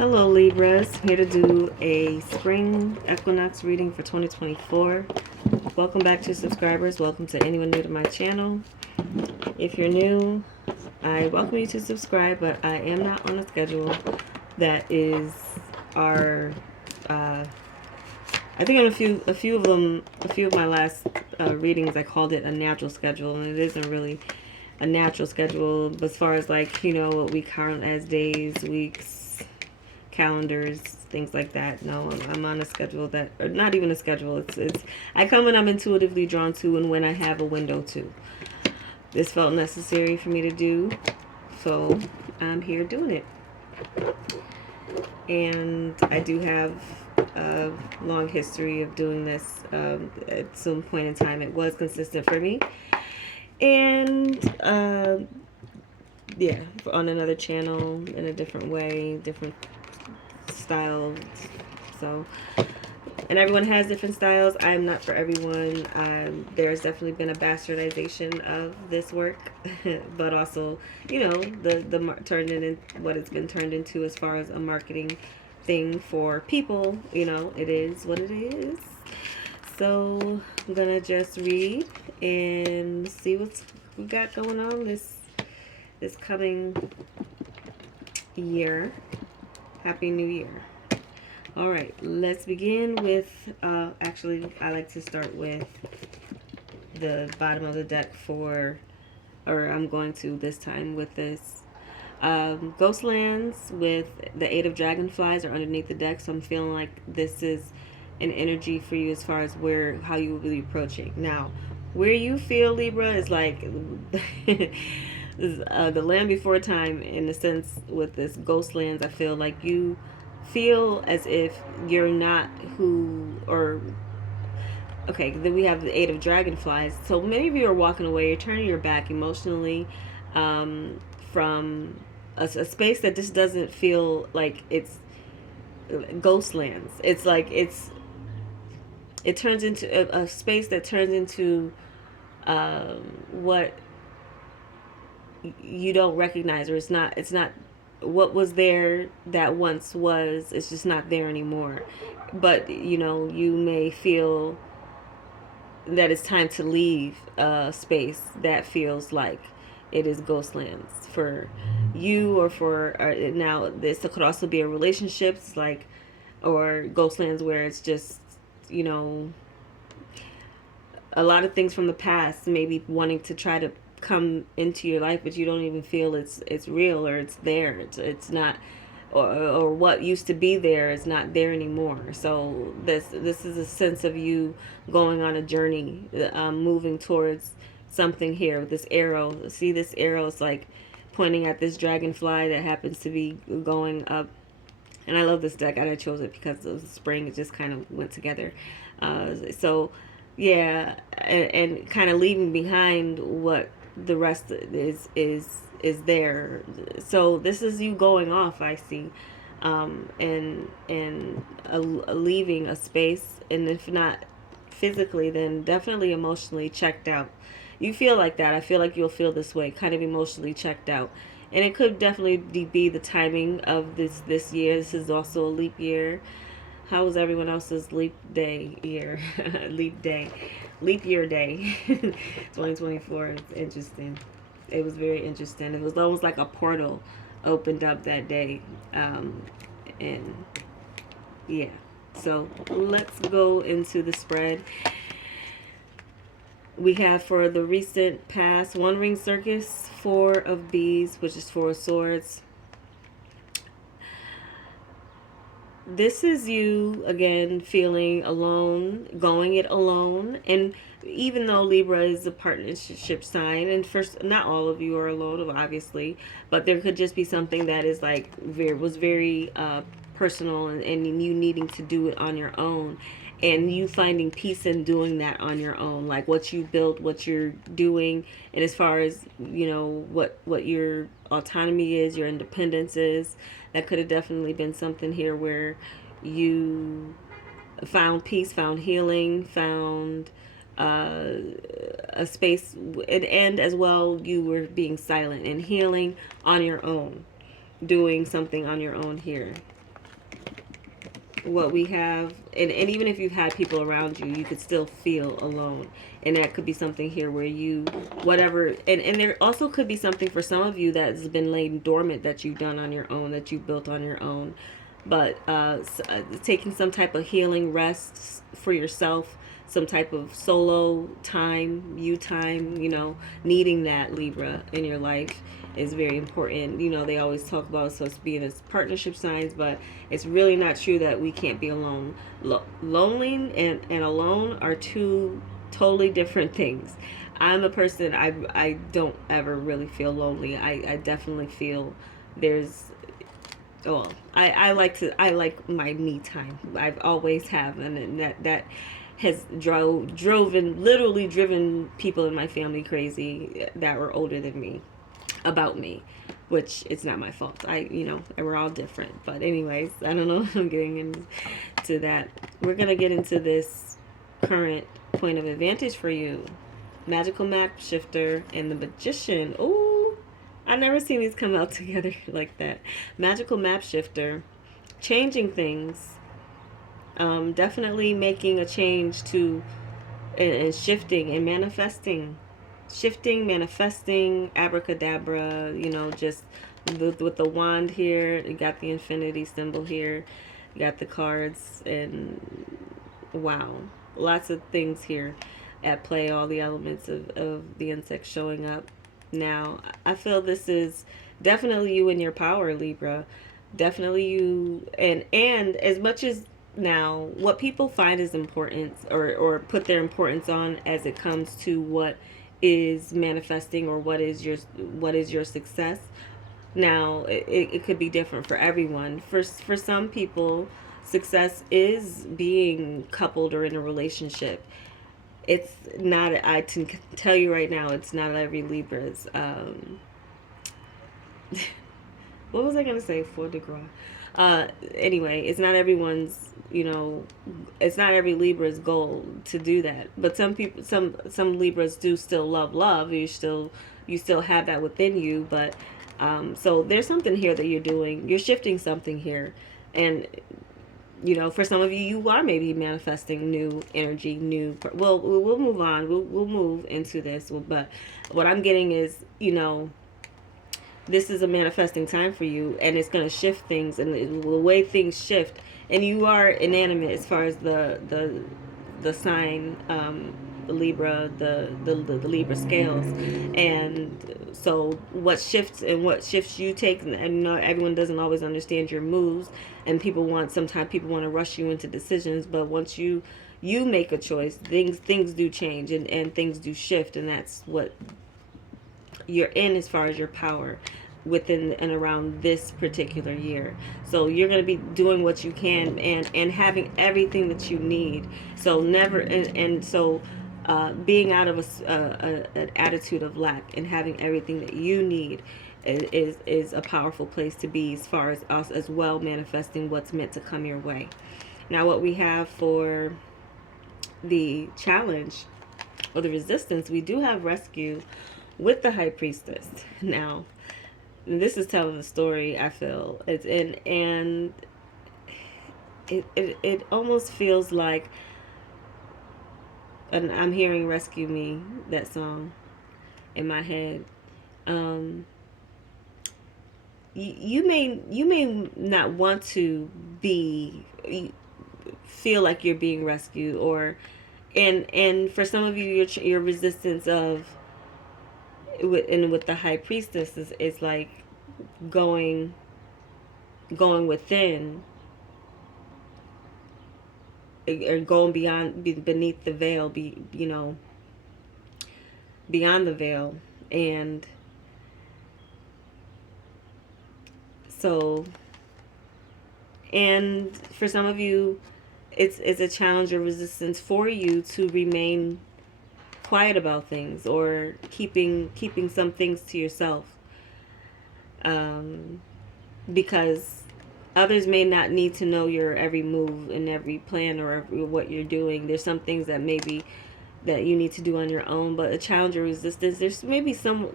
Hello Libras, here to do a spring equinox reading for 2024. Welcome back to subscribers. Welcome to anyone new to my channel. If you're new, I welcome you to subscribe, but I am not on a schedule that is our I think on a few of my last readings I called it a natural schedule, and it isn't really a natural schedule as far as like, what we count as days, weeks, calendars, things like that. No, I'm on a schedule that, or not even a schedule. It's I come when I'm intuitively drawn to and when I have a window to. This felt necessary for me to do, so I'm here doing it. And I do have a long history of doing this. At some point in time, it was consistent for me. And yeah, on another channel in a different way, different styles. So, and everyone has different styles. I'm not for everyone. There's definitely been a bastardization of this work, but also, the turned in what it's been turned into as far as a marketing thing for people. It is what it is. So I'm gonna just read and see what we got going on this coming year. Happy New Year. All right, let's begin with, actually, I like to start with the bottom of the deck I'm going to this time with this. Ghost lands with the 8 of dragonflies are underneath the deck, so I'm feeling like this is an energy for you as far as how you will be approaching. Now, where you feel, Libra, is like the land before time, in a sense. With this ghost lands, I feel like you feel as if you're not okay, then we have the 8 of dragonflies. So many of you are walking away, you're turning your back emotionally, from a space that just doesn't feel like it's ghost lands. It's like it turns into a space that turns into what you don't recognize, or it's not what was there that once was. It's just not there anymore. But you may feel that it's time to leave a space that feels like it is ghostlands for you, or for now this could also be a relationship, like, or ghostlands where it's just a lot of things from the past maybe wanting to try to come into your life, but you don't even feel it's real, or it's there. It's not, or what used to be there is not there anymore. So this is a sense of you going on a journey, moving towards something here with this arrow. See, this arrow is like pointing at this dragonfly that happens to be going up. And I love this deck, and I chose it because of the spring. It just kind of went together. So yeah, and kind of leaving behind what the rest is there. So this is you going off, I see, and leaving a space, and if not physically, then definitely emotionally checked out. You feel like that. I feel like you'll feel this way, kind of emotionally checked out. And it could definitely be the timing of this year. This is also a leap year. How was everyone else's leap day year? leap year day. 2024. It's interesting. It was very interesting. It was almost like a portal opened up that day. And yeah. So let's go into the spread. We have for the recent past, One Ring Circus, 4 of Bees, which is 4 of Swords. This is you, again, feeling alone, going it alone. And even though Libra is a partnership sign, and first, not all of you are alone, obviously, but there could just be something that is like, was very personal, and you needing to do it on your own. And you finding peace in doing that on your own, like what you built, what you're doing, and as far as what your autonomy is, your independence is. That could have definitely been something here where you found peace, found healing, found a space, and as well you were being silent and healing on your own, doing something on your own here. what we have, and even if you've had people around you, you could still feel alone. And that could be something here where you, whatever, and there also could be something for some of you that's been laying dormant that you've done on your own, that you built on your own. But taking some type of healing rest for yourself, some type of solo time, you time, needing that Libra in your life is very important. They always talk about us being as partnership signs, but it's really not true that we can't be alone. Lonely and alone are two totally different things. I'm a person, I don't ever really feel lonely. I definitely feel there's, well, I like my me time. I've always have, and that has literally driven people in my family crazy that were older than me about me, which it's not my fault. We're all different. But anyways, I don't know if I'm getting into that. We're gonna get into this current point of advantage for you. Magical map shifter and the magician. Ooh, I never seen these come out together like that. Magical map shifter, changing things. Definitely making a change to and shifting and manifesting, manifesting, abracadabra. Just with the wand here. You got the infinity symbol here. You got the cards, and wow, lots of things here at play. All the elements of the insect showing up. Now, I feel this is definitely you in your power, Libra. Definitely you, and as much as now, what people find is importance, or put their importance on as it comes to what is manifesting, or what is your success. Now, it could be different for everyone. For some people, success is being coupled or in a relationship. It's not, I can tell you right now, it's not every Libra's. What was I gonna say? Four de gras. Anyway, it's not everyone's. It's not every Libra's goal to do that. But some people, some Libras do still love love. You still have that within you. But so there's something here that you're doing. You're shifting something here, and for some of you, you are maybe manifesting new energy, well, we'll move on. We'll move into this. But what I'm getting is, this is a manifesting time for you, and it's going to shift things, and the way things shift, and you are inanimate as far as the sign, Libra, the Libra scales. And so what shifts you take, and not everyone doesn't always understand your moves, and sometimes people want to rush you into decisions, but once you make a choice, things do change, and things do shift, and that's what you're in as far as your power within and around this particular year. So you're going to be doing what you can, and having everything that you need. So never, and so being out of an attitude of lack and having everything that you need is a powerful place to be, as far as us as well manifesting what's meant to come your way. Now, what we have for the challenge or the resistance, we do have rescue with the High Priestess. Now, this is telling the story, I feel. And it almost feels like, and I'm hearing Rescue Me, that song, in my head. You may not want to feel like you're being rescued, or and for some of you, your resistance of with the High Priestess is like going within, or going beneath the veil, beyond the veil. And so, and for some of you, it's a challenge or resistance for you to remain quiet about things, or keeping some things to yourself, because others may not need to know your every move and every plan, or what you're doing. There's some things that maybe that you need to do on your own, but a challenge or resistance, there's maybe some,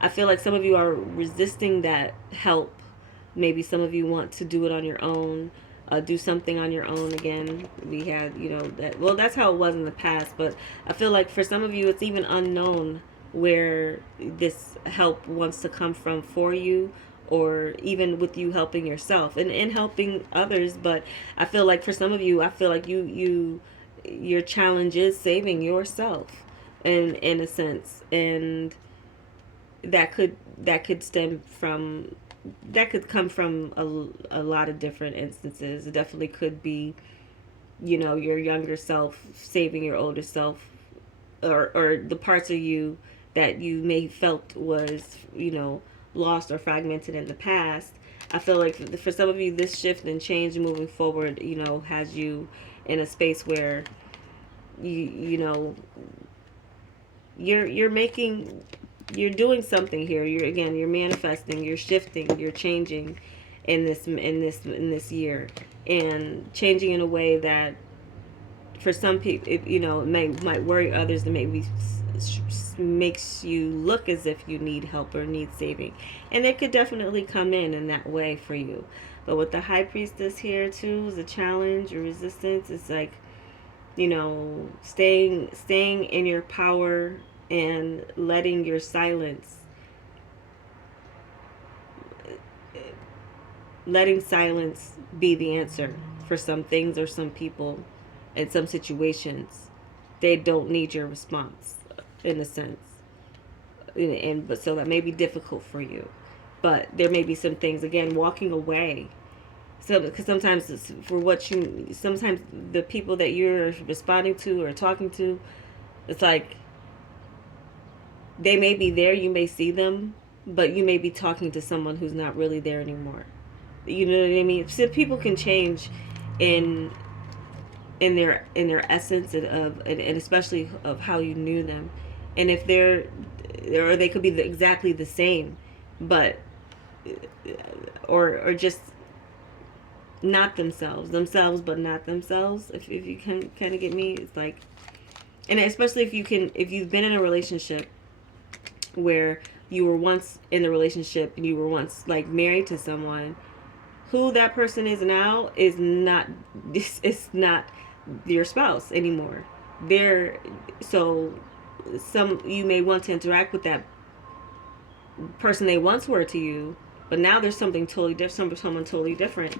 I feel like some of you are resisting that help. Maybe some of you want to do it on your own. do something on your own again. We had, you know, that, well, that's how it was in the past, but I feel like for some of you it's even unknown where this help wants to come from for you, or even with you helping yourself and helping others. But I feel like for some of you, I feel like your challenge is saving yourself in a sense, and that could stem from, that could come from a lot of different instances. It definitely could be, you know, your younger self saving your older self, or the parts of you that you may felt was, you know, lost or fragmented in the past. I feel like for some of you, this shift and change moving forward, you know, has you in a space where you know, you're making, you're doing something here. You're manifesting, you're shifting, you're changing in this year, and changing in a way that for some people, you know, it might worry others, and maybe makes you look as if you need help or need saving, and it could definitely come in that way for you. But with the high priestess here too, is a challenge or resistance. It's like, you know, staying in your power and letting your silence, letting silence be the answer for some things or some people in some situations. They don't need your response in a sense, and but so that may be difficult for you. But there may be some things, again, walking away. So because sometimes it's for what you, sometimes the people that you're responding to or talking to, it's like they may be there, you may see them, but you may be talking to someone who's not really there anymore. You know what I mean? So people can change in in their essence, and especially of how you knew them, and if they're, or they could be exactly the same, but or just not themselves but not themselves, if you can kind of get me. It's like, and especially if you've been in a relationship where you were once in the relationship and you were once like married to someone, who that person is now is not, this is not your spouse anymore. They're, so some, you may want to interact with that person they once were to you, but now there's something totally different, someone totally different.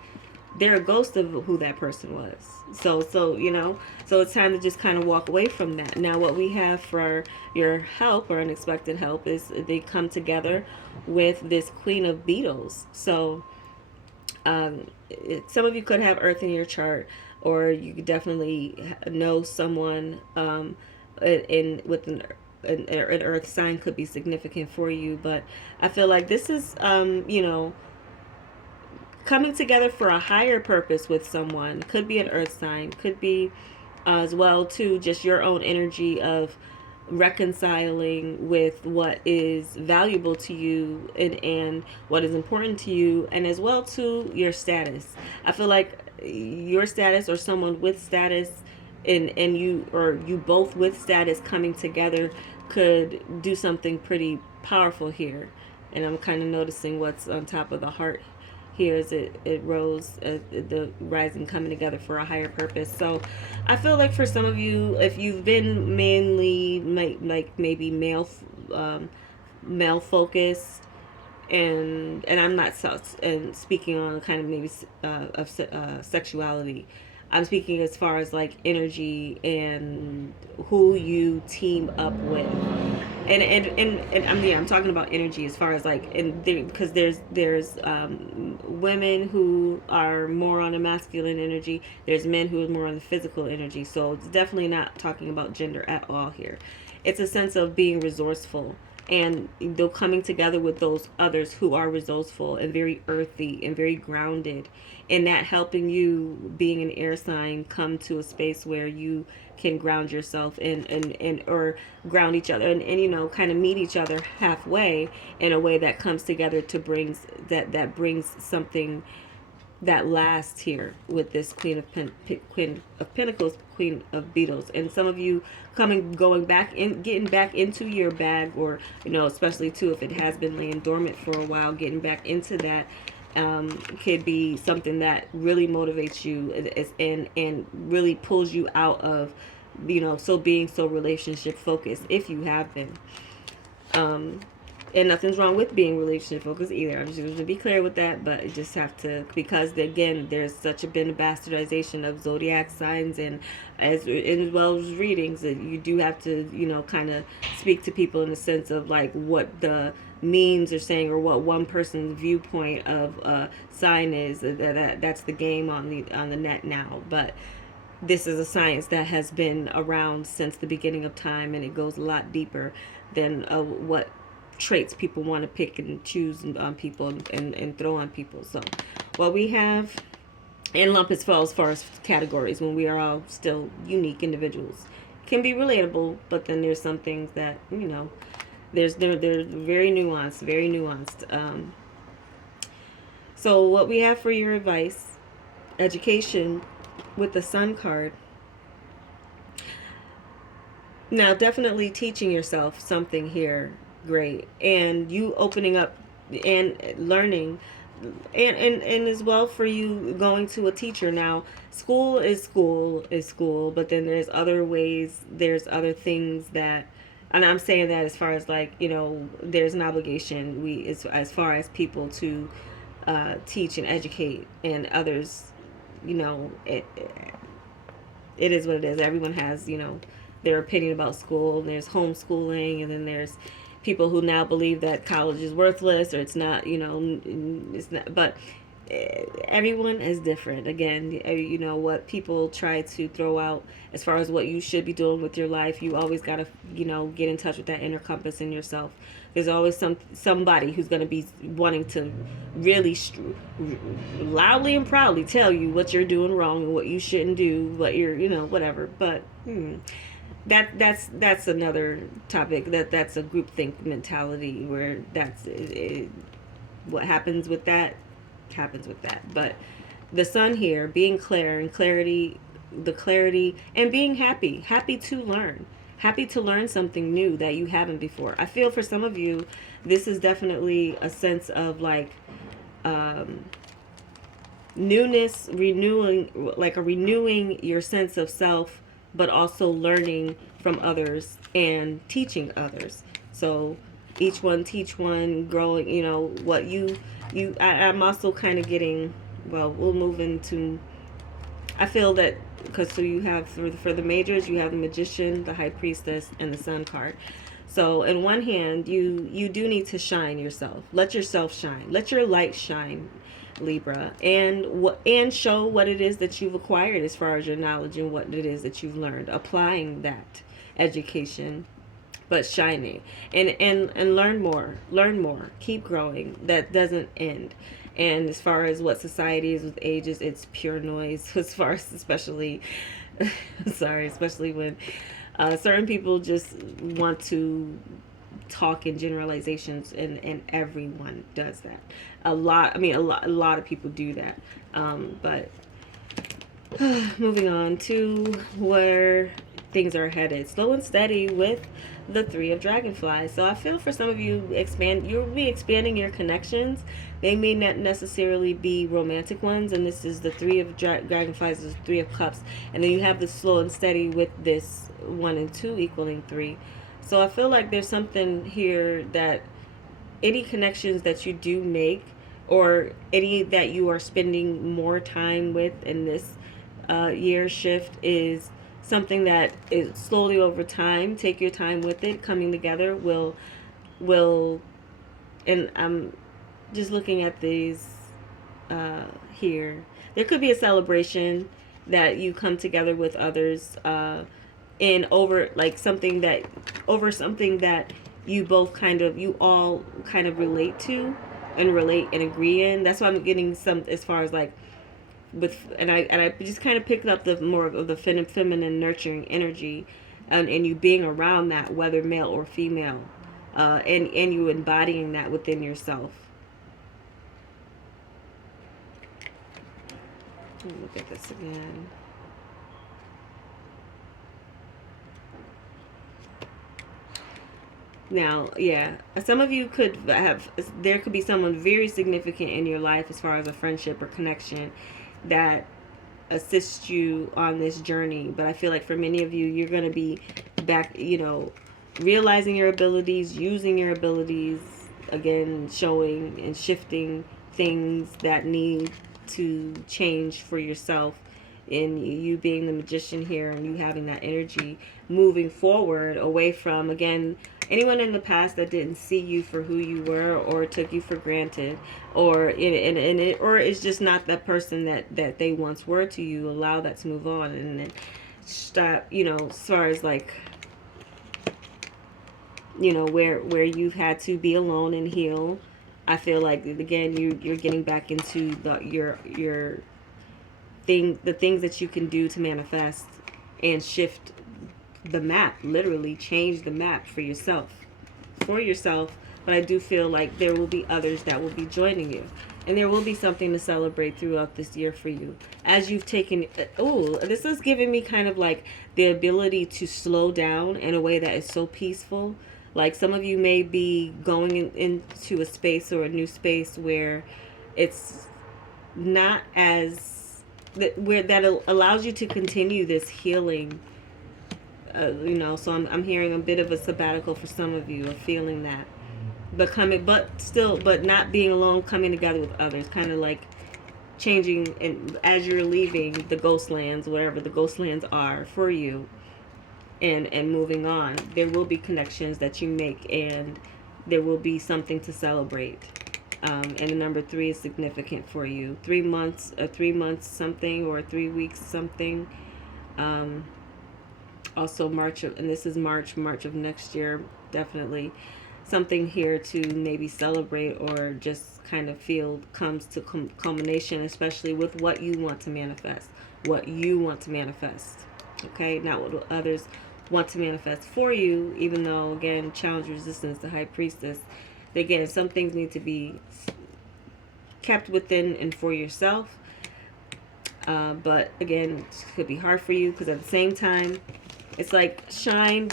They're a ghost of who that person was. So you know, so it's time to just kind of walk away from that. Now what we have for your help or unexpected help is they come together with this Queen of Beetles. So some of you could have Earth in your chart, or you could definitely know someone in with an Earth sign could be significant for you. But I feel like this is you know, coming together for a higher purpose with someone. Could be an Earth sign, could be as well too just your own energy of reconciling with what is valuable to you, and what is important to you, and as well to your status. I feel like your status or someone with status, and you, or you both with status coming together could do something pretty powerful here. And I'm kind of noticing what's on top of the heart here is it rose, the rising, coming together for a higher purpose. So I feel like for some of you, if you've been mainly like maybe male focused, and I'm not and speaking on kind of maybe of sexuality. I'm speaking as far as like energy and who you team up with, and I'm talking about energy as far as like, and because there's women who are more on the masculine energy. There's men who are more on the physical energy. So it's definitely not talking about gender at all here. It's a sense of being resourceful, and they're coming together with those others who are resourceful and very earthy and very grounded, and that helping you, being an air sign, come to a space where you can ground yourself and or ground each other, and you know, kind of meet each other halfway in a way that comes together to brings that brings something that lasts here with this Queen of Pentacles, Queen of Beetles. And some of you going back in, getting back into your bag, or you know, especially too if it has been laying dormant for a while, getting back into that could be something that really motivates you, and really pulls you out of, so being so relationship focused if you have been. Um, and nothing's wrong with being relationship focused either. I'm just going to be clear with that, but you just have to, because again, there's such been a bastardization of zodiac signs, and as well as readings, that you do have to, kind of speak to people in the sense of like what the memes are saying, or what one person's viewpoint of a sign is. That's the game on the net now, but this is a science that has been around since the beginning of time, and it goes a lot deeper than what traits people want to pick and choose on people, and throw on people. So what we have, and lump as far as categories, when we are all still unique individuals, can be relatable, but then there's some things that, they're very nuanced. So what we have for your advice: education with the Sun card. Now, definitely teaching yourself something here, great, and you opening up and learning, and as well for you going to a teacher. Now, school, but then there's other ways, there's other things that, and I'm saying that as far as like, there's an obligation, we as far as people to teach and educate, and others, it is what it is. Everyone has, their opinion about school. There's homeschooling, and then there's people who now believe that college is worthless, or it's not, it's not. But everyone is different. Again, what people try to throw out as far as what you should be doing with your life, you always got to, get in touch with that inner compass in yourself. There's always somebody who's going to be wanting to really loudly and proudly tell you what you're doing wrong and what you shouldn't do, what you're, whatever. But that's another topic. That's a groupthink mentality, where what happens with that happens with that. But the Sun here, being clear and clarity, the clarity, and being happy to learn something new that you haven't before. I feel for some of you, this is definitely a sense of like newness, renewing your sense of self, but also learning from others and teaching others. So each one teach one, growing, what I'm also kind of getting, well, we'll move into, I feel that, because so you have, for the majors, you have the Magician, the High Priestess, and the Sun card. So in one hand, you do need to shine yourself. Let yourself shine. Let your light shine, Libra, and show what it is that you've acquired as far as your knowledge, and what it is that you've learned. Applying that education, but shining, and learn more. Keep growing. That doesn't end. And as far as what society is with ages, it's pure noise. As far as especially when certain people just want to talk in generalizations, and everyone does that. A lot of people do that. But moving on to where things are headed, slow and steady with the Three of Dragonflies. So I feel for some of you, you'll be expanding your connections. They may not necessarily be romantic ones, and this is the Three of Dragonflies, is Three of Cups, and then you have the slow and steady with this 1 and 2 equaling 3. So I feel like there's something here that any connections that you do make, or any that you are spending more time with in this year shift, is something that is slowly over time. Take your time with it. Coming together will, and I'm just looking at these here. There could be a celebration that you come together with others in over something that you all kind of relate to, and agree in. That's why I'm getting some, as far as like and I just kind of picked up the more of the feminine nurturing energy, and you being around that, whether male or female, and you embodying that within yourself. Let me look at this again. Now, yeah, some of you could have, there could be someone very significant in your life as far as a friendship or connection that assists you on this journey. But I feel like for many of you, you're going to be back, realizing your abilities, using your abilities, again, showing and shifting things that need to change for yourself. And you being the magician here and you having that energy moving forward away from, again, anyone in the past that didn't see you for who you were or took you for granted, or or it's just not the person that they once were to you. Allow that to move on, and then stop, as far as like, where you've had to be alone and heal. I feel like, again, you're getting back into your the things that you can do to manifest and shift the map, literally change the map for yourself. But I do feel like there will be others that will be joining you, and there will be something to celebrate throughout this year for you as you've taken. Oh, this is giving me kind of like the ability to slow down in a way that is so peaceful. Like, some of you may be going into a space or a new space where it's not as where that allows you to continue this healing. So I'm hearing a bit of a sabbatical for some of you, of feeling that, but not being alone, coming together with others, kind of like changing, and as you're leaving the ghost lands, whatever the ghost lands are for you, and moving on, there will be connections that you make, and there will be something to celebrate. And the number 3 is significant for you. 3 months something, or 3 weeks something. Also and this is March of next year, definitely something here to maybe celebrate, or just kind of feel comes to culmination, especially with what you want to manifest. Okay, not what others want to manifest for you, even though, again, challenge resistance, the high priestess. Again, some things need to be kept within and for yourself. But again, it could be hard for you, because at the same time, it's like shine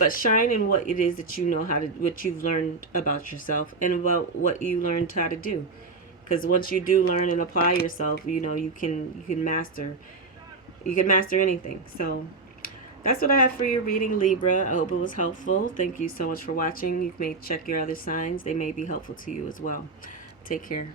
in what it is that you know how to, what you've learned about yourself, and about what you learned how to do. Because once you do learn and apply yourself, you can master anything. So that's what I have for your reading, Libra. I hope it was helpful. Thank you so much for watching. You may check your other signs. They may be helpful to you as well. Take care.